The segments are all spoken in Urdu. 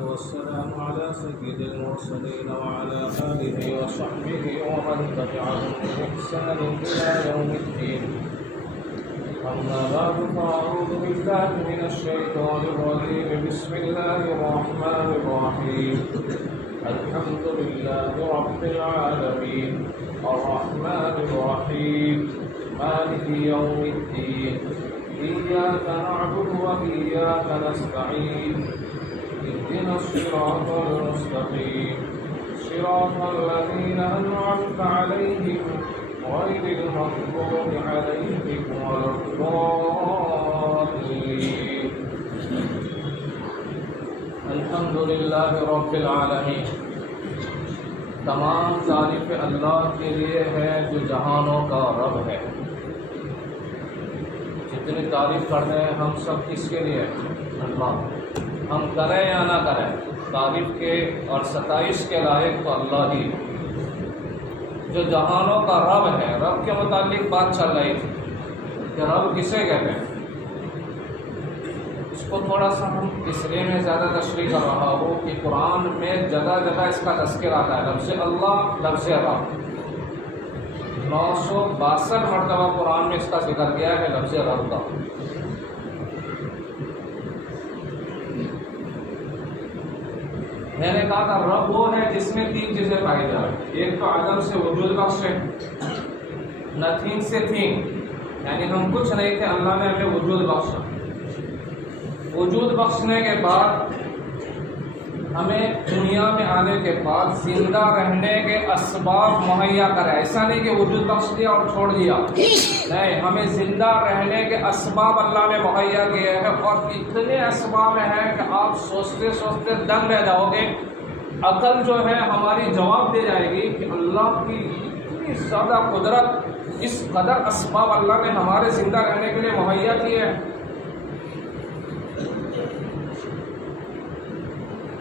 والسلام على سيد المرسلين وعلى آله وصحبه ومن تبعهم بإحسان إلى يوم الدين. أما بعد فأعوذ بالله من الشيطان الرجيم. بسم الله الرحمن الرحيم. الحمد لله رب العالمين الرحمن الرحيم مالك يوم الدين. إياك نعبد وإياك نستعين. اهدنا الصراط المستقيم صراط الذين أنعمت عليهم غير المغضوب عليهم ولا الضالين. الحمد لله رب العالمين. تمام تعریف اللہ کے لیے ہے جو جہانوں کا رب ہے. جتنی تعریف کرتے ہیں ہم سب کس کے لیے؟ اللہ. ہم کریں یا نہ کریں، تعریف کے اور ستائش کے لائق تو اللہ ہی جو جہانوں کا رب ہے. رب کے متعلق بات چل رہی تھی کہ رب کسے کہتے ہیں. اس کو تھوڑا سا ہم اس لیے میں زیادہ تشریح کر رہا ہوں کہ قرآن میں جگہ جگہ اس کا تذکر آتا ہے. لفظ اللہ، لفظ رب 962 مرتبہ قرآن میں اس کا ذکر کیا ہے لفظ رب کا. میں نے کہا تھا رب وہ ہے جس میں 3 چیزیں پائی جائیں. ایک تو عدم سے وجود بخش ہے، نتھنگ سے تھنگ، یعنی ہم کچھ نہیں تھے، اللہ نے ہمیں وجود بخشا. وجود بخشنے کے بعد ہمیں دنیا میں آنے کے بعد زندہ رہنے کے اسباب مہیا کرے. ایسا نہیں کہ وجود بخش دیا اور چھوڑ دیا، نہیں، ہمیں زندہ رہنے کے اسباب اللہ نے مہیا کیے ہیں. اور اتنے اسباب ہیں کہ آپ سوچتے سوچتے دنگ رہ جاؤ گے. عقل جو ہے ہماری جواب دے جائے گی کہ اللہ کی اتنی زیادہ قدرت، اس قدر اسباب اللہ نے ہمارے زندہ رہنے کے لیے مہیا کیے ہیں.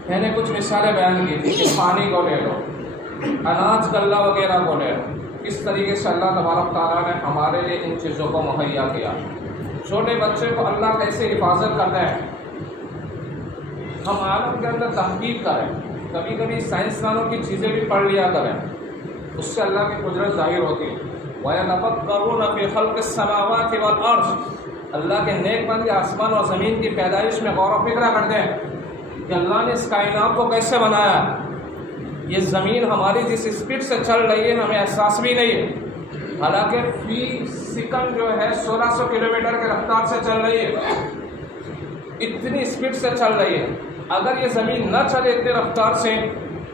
میں نے کچھ مثالیں بیان کی تھی کہ پانی کو لے لو، اناج غلہ وغیرہ کو لے لو، کس طریقے سے اللہ تبارک تعالیٰ نے ہمارے لیے ان چیزوں کو مہیا کیا. چھوٹے بچے کو اللہ کیسے حفاظت کرتا ہے. ہم عالم کے اندر تحقیق کریں، کبھی کبھی سائنسدانوں کی چیزیں بھی پڑھ لیا کریں، اس سے اللہ کی قدرت ظاہر ہوتی ہے. وَيَتَفَكَّرُونَ فِي خَلْقِ السَّمَاوَاتِ وَالْأَرْضِ. اللہ کے نیک بندے آسمان اور زمین کی پیدائش میں غور و فکر کرتے ہیں کہ اللہ نے اس کائنات کو کیسے بنایا. یہ زمین ہماری جس اسپیڈ سے چل رہی ہے ہمیں احساس بھی نہیں ہے، حالانکہ فی سیکنڈ جو ہے 1600 کلومیٹر کے رفتار سے چل رہی ہے. اتنی اسپیڈ سے چل رہی ہے. اگر یہ زمین نہ چلے اتنی رفتار سے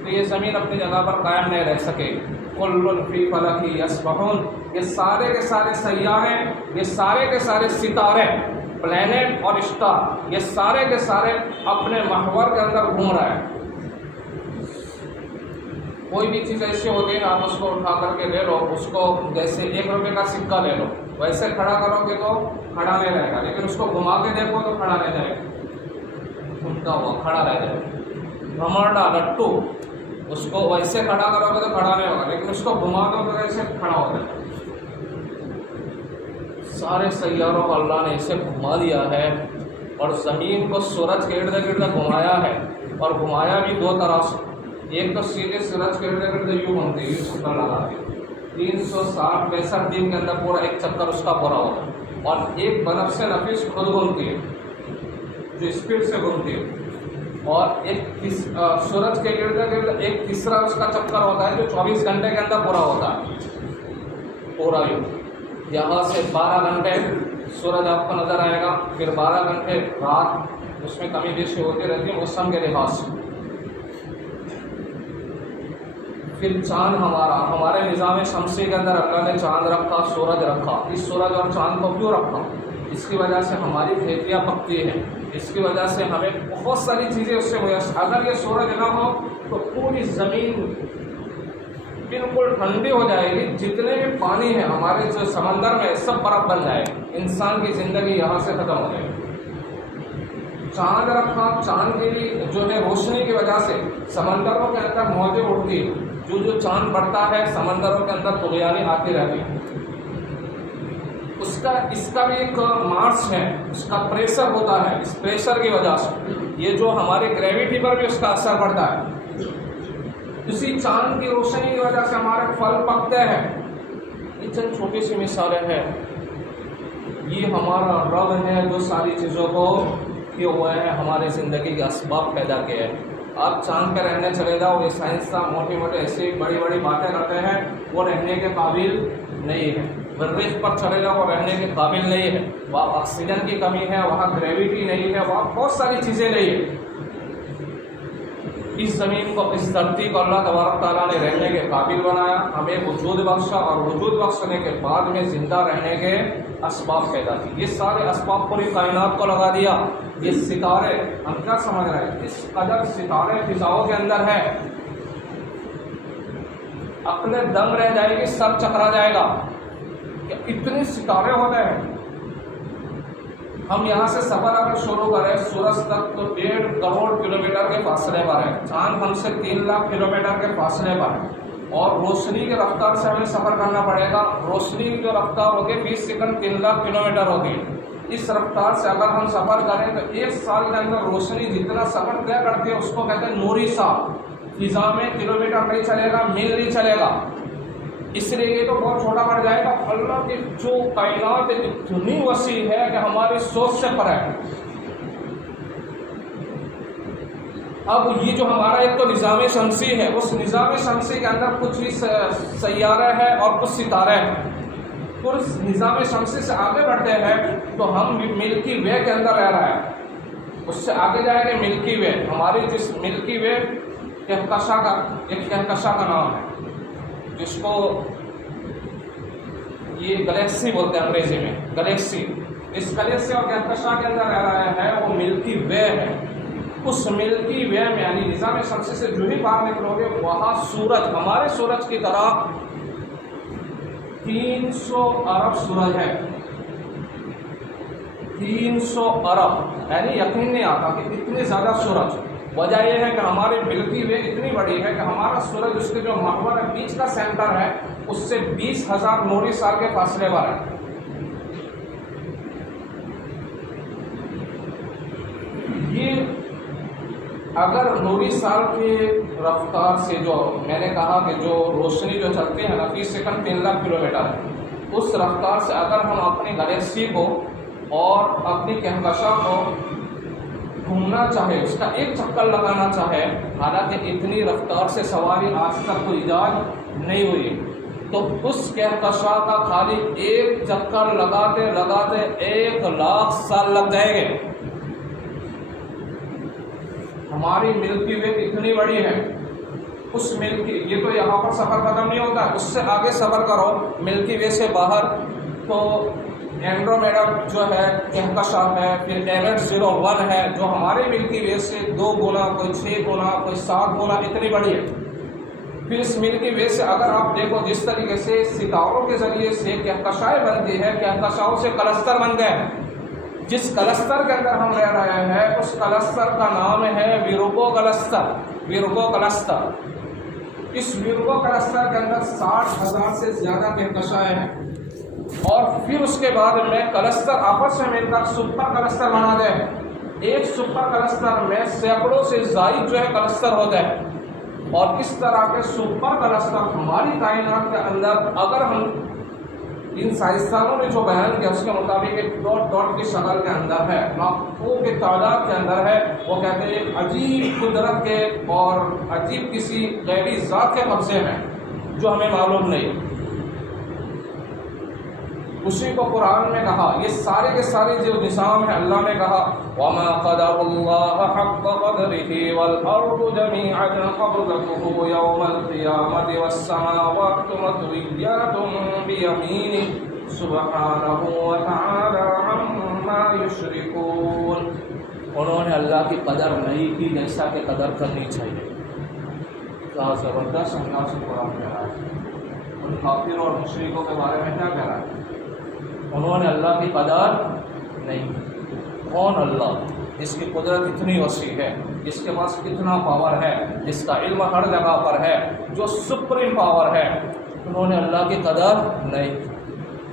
تو یہ زمین اپنی جگہ پر قائم نہیں رہ سکے. کل فی فلک یسبحون. یہ سارے کے سارے سیارے، یہ سارے کے سارے ستارے، پلینٹ اور اسٹار، یہ سارے کے سارے اپنے محور کے اندر گھوم رہے ہیں. کوئی بھی چیز ایسی ہوتی ہے نا، آپ اس کو اٹھا کر کے لے لو، اس کو جیسے 1 روپے کا سکہ لے لو، ویسے کھڑا کرو گے تو کھڑا نہیں رہے گا، لیکن اس کو گھما کے دیکھو تو کھڑا نہیں جائے گا، گھومتا ہوا کھڑا رہ جائے گا. بھمرڈا لٹو، اس کو ویسے کھڑا کرو گے تو کھڑا نہیں ہوگا، لیکن اس کو گھما دو تو ایسے کھڑا ہو جائے گا. سارے سیاروں کو اللہ نے اسے گھما دیا ہے اور زمین کو سورج کے ارد گرد گھمایا ہے. اور گھمایا بھی 2 طرح سے. ایک تو سیدھے سورج کے ارد گرد یوں گھومتے ہیں، یوں چکر لگا کے 360-65 دن کے اندر پورا ایک چکر اس کا پورا ہوتا ہے. اور ایک بنفس نفیس خود گھومتی ہے جو اسپیڈ سے گھومتی ہے. اور ایک سورج کے ارد گرد ایک تیسرا اس کا چکر ہوتا ہے جو 24 گھنٹے کے اندر پورا ہوتا ہے. پورا یوں یہاں سے 12 گھنٹے سورج آپ کو نظر آئے گا، پھر 12 گھنٹے رات، اس میں کمی بیشی ہوتی رہتی ہے موسم کے لحاظ سے. پھر چاند ہمارے نظام شمسی کے اندر اللہ نے چاند رکھا، سورج رکھا. اس سورج اور چاند کو کیوں رکھا؟ اس کی وجہ سے ہماری کھیتیاں پکتی ہیں، اس کی وجہ سے ہمیں بہت ساری چیزیں اس سے میسر. اگر یہ سورج نہ ہو تو پوری زمین بالکل ٹھنڈی ہو جائے گی. جتنے بھی پانی ہے ہمارے جو سمندر میں سب برف بن جائے گا. انسان کی زندگی یہاں سے ختم ہو جائے گی. چاند رکھا، چاند کے لیے جو ہے روشنی کی وجہ سے سمندروں کے اندر موجیں اٹھتی ہے. جو چاند بڑھتا ہے سمندروں کے اندر طغیانیں آتی رہتی ہیں. اس کا بھی ایک مارس ہے، اس کا پریشر ہوتا ہے، اس پریشر کی وجہ سے یہ جو ہمارے گریویٹی پر بھی اس کا اثر پڑتا ہے، اسی چاند کی روشنی کی وجہ سے ہمارے پھل پکتے ہیں۔ یہ چند چھوٹی سی مثالیں ہیں، یہ ہمارا رب ہے جو ساری چیزوں کو کیے ہوئے ہیں، ہمارے زندگی کے اسباب پیدا کیے ہیں۔ آپ چاند پہ رہنے چلے جاؤ، یہ سائنسداں موٹی موٹے ایسی بڑی بڑی باتیں کرتے ہیں، وہ رہنے کے قابل نہیں ہے۔ مریخ پر چلے جاؤ، وہ رہنے کے قابل نہیں ہے، وہاں آکسیجن کی کمی ہے، وہاں گریویٹی نہیں ہے، وہاں بہت ساری چیزیں نہیں ہیں۔ اس زمین کو، اس دھرتی کو اللہ تبارک تعالیٰ نے رہنے کے قابل بنایا، ہمیں وجود بخشا، اور وجود بخشنے کے بعد میں زندہ رہنے کے اسباب پیدا کی۔ یہ سارے اسباب پوری کائنات کو لگا دیا۔ یہ ستارے، ہم کیا سمجھ رہے ہیں، اس قدر ستارے فضاؤں کے اندر ہے، عقل دنگ رہ جائے گی، سر چکرا جائے گا کہ اتنے ستارے ہوتے ہیں۔ ہم یہاں سے سفر اگر شروع کریں سورج تک تو 1.5 کروڑ کلومیٹر کے فاصلے پر ہے، چاند ہم سے 3 لاکھ کلومیٹر کے فاصلے پر ہے، اور روشنی کی رفتار سے ہمیں سفر کرنا پڑے گا۔ روشنی کی جو رفتار ہوگی 20 سیکنڈ 3 لاکھ کلومیٹر ہوگی۔ اس رفتار سے اگر ہم سفر کریں تو 1 سال کے اندر روشنی جتنا سفر طے کرتی ہے اس کو کہتے ہیں نوری سال۔ فضا میں کلومیٹر نہیں چلے گا، میل نہیں چلے گا، اس لیے یہ تو بہت چھوٹا پڑ جائے گا۔ اللہ کی جو کائنات اتنی وسیع ہے کہ ہماری سوچ سے پرے ہے۔ اب یہ جو ہمارا ایک تو نظام شمسی ہے، اس نظام شمسی کے اندر کچھ ہی سیارے ہیں اور کچھ ستارے ہیں۔ تو اس نظام شمسی سے آگے بڑھتے ہیں تو ہم ملکی وے کے اندر رہ رہے ہیں، اس سے آگے جائیں گے ملکی وے۔ ہماری جس ملکی وے کہکشاں کا نام ہے، جس کو یہ گلیکسی بولتے ہیں انگریزی میں، گلیکسی۔ اس گلیکسی اور کہکشاں کے اندر رہ رہے ہیں، وہ ملکی وے ہے۔ اس ملکی وے میں یعنی نظام شمسی سے جو ہی باہر نکلو گے وہاں سورج، ہمارے سورج کی طرح 300 ارب سورج ہے۔ 300 ارب، یعنی یقین نہیں آتا کہ اتنے زیادہ سورج۔ وجہ یہ ہے کہ ہماری ملکی وے اتنی بڑی ہے کہ ہمارا سورج اس کے جو محور ہے، بیچ کا سینٹر ہے، اس سے 20,000 نوری سال کے فاصلے پر ہے۔ یہ اگر نوری سال کی رفتار سے، جو میں نے کہا کہ جو روشنی جو چلتی ہے نا 20 سیکنڈ 3 لاکھ کلومیٹر ہے، اس رفتار سے اگر ہم اپنی گلیکسی کو اور اپنی کہکشاں کو گھومنا چاہے، اس کا ایک چکر لگانا چاہے، حالانکہ اتنی رفتار سے سواری آج تک کوئی ایجاد نہیں ہوئی، تو اس کہکشاں کا خالی ایک چکر لگاتے لگاتے 1,00,000 سال لگ جائیں گے۔ ہماری ملکی وے اتنی بڑی ہے، اس ملکی، یہ تو یہاں پر سفر ختم نہیں ہوتا، اس سے آگے سفر کرو ملکی وے سے باہر تو اینڈرومیڈا جو ہے کہکشاں ہے، پھر M801 ہے جو ہمارے ملکی وے سے 2 گنا، کوئی 6 گنا، کوئی 7 گنا اتنی بڑی ہے۔ پھر اس ملکی وے سے اگر آپ دیکھو جس طریقے سے ستاروں کے ذریعے سے کہکشائیں بنتی ہے، کہکشاؤں سے کلسٹر بن گئے ہیں۔ جس کلسٹر کے اندر ہم رہ رہے ہیں اس کلسٹر کا نام ہے ویرگو کلسٹر۔ ویرگو کلسٹر، اس ویرگو کلسٹر کے اندر 60,000 سے زیادہ کہکشائیں ہیں، اور پھر اس کے بعد میں کلسٹر آپس میں مل کر سپر کلسٹر بنا دے۔ ایک سپر کلسٹر میں سینکڑوں سے زائد جو ہے کلسٹر ہوتے ہیں، اور اس طرح کے سپر کلسٹر ہماری کائنات کے اندر اگر ہم ان سائنسدانوں نے جو بیان کیا اس کے مطابق ایک ڈاٹ ڈاٹ کی شکل کے اندر ہے، لاکھوں کی تعداد کے اندر ہے۔ وہ کہتے ہیں ایک عجیب قدرت کے اور عجیب کسی غیبی ذات کے قبضے میں جو ہمیں معلوم نہیں۔ اسی کو قرآن میں کہا، یہ سارے کے سارے جو نظام ہے اللہ نے کہا وَمَا قَدَرُ اللَّهَ حَقَّ قَدْرِهِ وَالْأَرْضُ جَمِيعًا قَبْضَتُهُ يَوْمَ الْقِيَامَةِ وَالسَّمَاوَاتُ مَطْوِيَّاتٌ بِيَمِينِهِ سُبْحَانَهُ وَتَعَالَى عَمَّا يُشْرِكُونَ۔ انہوں نے اللہ کی قدر نہیں کی جیسا کہ قدر کرنی چاہیے۔ کیا زبردست انداز سے قرآن کہہ رہا ہے۔ ان کافروں اور مشرکوں کے بارے میں کیا کہہ رہا ہے؟ انہوں نے اللہ کی قدر نہیں۔ کون اللہ؟ جس کی قدرت اتنی وسیع ہے، جس کے پاس کتنا پاور ہے، جس کا علم ہر جگہ پر ہے، جو سپریم پاور ہے، انہوں نے اللہ کی قدر نہیں۔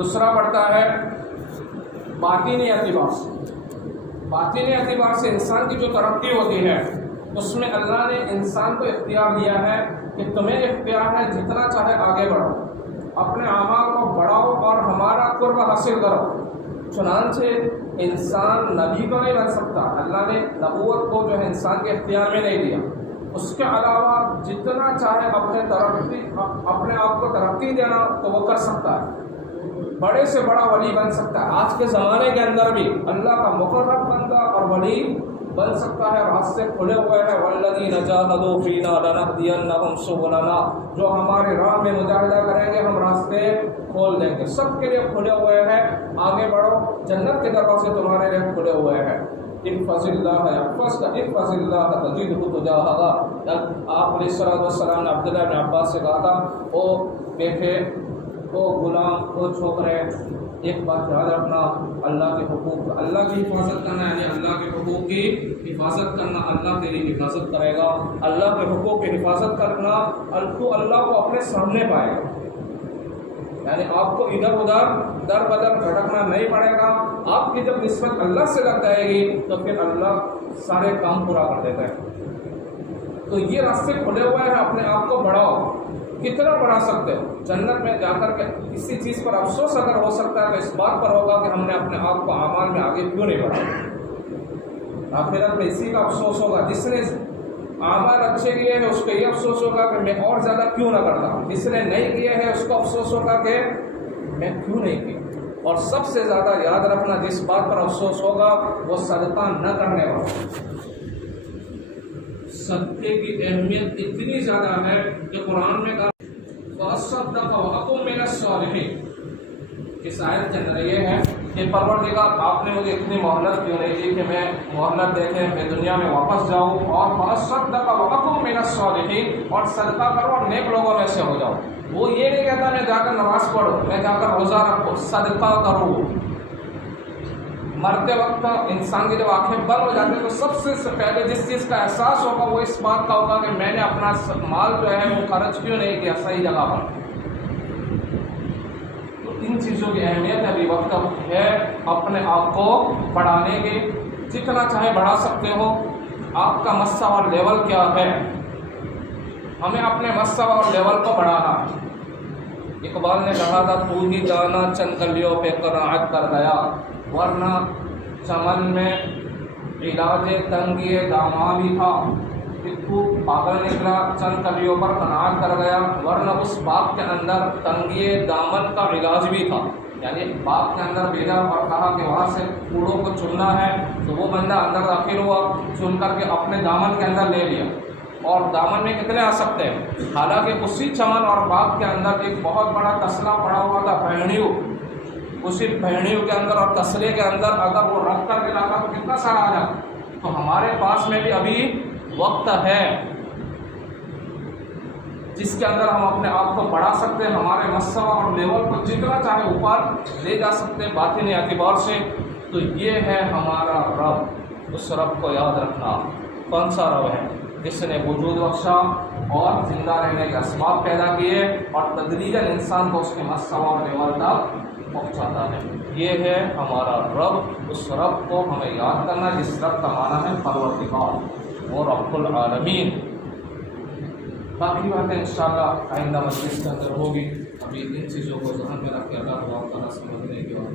دوسرا پڑتا ہے باطنی اعتبار سے. باطنی اعتبار سے انسان کی جو ترقی ہوتی ہے اس میں اللہ نے انسان کو اختیار دیا ہے کہ تمہیں اختیار ہے جتنا چاہے آگے بڑھو، اپنے اعمال کو بڑھاؤ اور ہمارا قرب حاصل کرو. چنانچہ انسان نبی تو نہیں بن سکتا، اللہ نے نبوت کو جو ہے انسان کے اختیار میں نہیں دیا. اس کے علاوہ جتنا چاہے اپنے آپ کو ترقی دینا تو وہ کر سکتا ہے، بڑے سے بڑا ولی بن سکتا ہے. آج کے زمانے کے اندر بھی اللہ کا مقرب بندہ اور ولی بن سکتا ہے. راستے کھلے ہوئے ہیں، والذین جاہدوا فینا لنہدینہم سبلنا، جو ہمارے راہ میں مجاہدہ کریں گے ہم راستے کھول دیں گے. سب کے لیے کھلے ہوئے ہیں، آگے بڑھو، جنت کے دروازے تمہارے لیے کھلے ہوئے ہیں. احفظ اللہ یحفظک، احفظ اللہ تجدہ تجاہک. آپ علیہ الصلوۃ والسلام نے عبداللہ بن عباس سے کہا تھا، او بیٹے، او غلام، او چھوکرے، ایک بات یاد رکھنا، اللہ کے حقوق، اللہ کی حفاظت کرنا، یعنی اللہ کے حقوق کی حفاظت کرنا، اللہ تیری حفاظت کرے گا. اللہ کے حقوق کی حفاظت کرنا، تو اللہ کو اپنے سامنے پائے گا. یعنی آپ کو ادھر ادھر در بدر بھٹکنا نہیں پڑے گا. آپ کی جب نسبت اللہ سے لگ جائے گی تو پھر اللہ سارے کام پورا کر دیتا ہے. تو یہ راستے کھلے ہوئے ہیں، اپنے آپ کو بڑھاؤ. کتنا بڑھا سکتے ہو؟ جنت میں جا کر کے کسی چیز پر افسوس اگر ہو سکتا ہے تو اس بات پر ہوگا کہ ہم نے اپنے آپ کو اعمال میں آگے کیوں نہیں بڑھایا. آخرت میں اسی کا افسوس ہوگا. جس نے اعمال اچھے کیے ہیں اس کو یہ افسوس ہوگا کہ میں اور زیادہ کیوں نہ کرتا. جس نے نہیں کیے ہیں اس کو افسوس ہوگا کہ میں کیوں نہیں کی. اور سب سے زیادہ یاد رکھنا جس بات پر افسوس ہوگا وہ صدقہ نہ کرنے والا. صدقے کی اہمیت اتنی زیادہ ہے کہ قرآن میں کہا فَأَصَّدَّقَ وَأَكُن مِّنَ الصَّالِحِينَ. اس آیت کے اندر یہ ہے کہ پروردگار آپ نے مجھے اتنی مہلت کیوں نہیں دی کہ میں مہلت دیکھیں میں دنیا میں واپس جاؤں، اور فَأَصَّدَّقَ وَأَكُن مِّنَ الصَّالِحِينَ، اور صدقہ کرو اور نیک لوگوں میں سے ہو جاؤ. وہ یہ نہیں کہتا میں جا کر نماز پڑھو، میں جا کر روزہ رکھو، صدقہ کرو. مرتے وقت انسان کی جب آنکھیں بند ہو جاتی ہیں تو سب سے پہلے جس چیز کا احساس ہوگا وہ اس بات کا ہوگا کہ میں نے اپنا مال جو ہے وہ خرچ کیوں نہیں کیا صحیح جگہ پر. تو ان چیزوں کی اہمیت ابھی وقت ہے اپنے آپ کو بڑھانے کی. جتنا چاہے بڑھا سکتے ہو. آپ کا مستوی اور لیول کیا ہے، ہمیں اپنے مستوی اور لیول کو بڑھانا. اقبال نے کہا تھا تو ہی جانا چند گلیوں پہ قناعت کر گیا، ورنہ چمن میں علاج تنگی داما بھی تھا. تو پاگل نکلا چند کلیوں پر قناعت کر گیا، ورنہ اس باغ کے اندر تنگی دامن کا علاج بھی تھا. یعنی باغ کے اندر بھیجا اور کہا کہ وہاں سے کوڑوں کو چننا ہے، تو وہ بندہ اندر داخل ہوا، چن کر کے اپنے دامن کے اندر لے لیا. اور دامن میں کتنے آ سکتے ہیں؟ حالانکہ اسی چمن اور باغ کے اندر ایک بہت بڑا تسلا پڑا ہوا تھا، بھینیو. اسی بھینیو کے اندر اور تسلے کے اندر اگر وہ رکھ کر کے لاتا تو کتنا سارا آ جاتا. تو ہمارے پاس میں بھی ابھی وقت ہے جس کے اندر ہم اپنے آپ کو بڑھا سکتے ہیں، ہمارے مستوی اور لیول کو جتنا چاہے اوپر لے جا سکتے ہیں باطنی اعتبار سے. تو یہ ہے ہمارا رب. اس رب کو یاد رکھنا. کون سا رب ہے؟ جس نے وجود بخشا اور زندہ رہنے کے اسباب پیدا کیے اور تدریجاً انسان کو اس کے مستوی اور لیول تک پہنچاتا ہے. یہ ہے ہمارا رب. اس رب کو ہمیں یاد کرنا جس رب کا معنی ہے پروردگار اور رب العالمین. باقی باتیں انشاءاللہ آئندہ مجلس کے اندر ہوگی. ابھی ان چیزوں کو ذہن میں رکھ کے اللہ تعالیٰ سمجھنے کی اور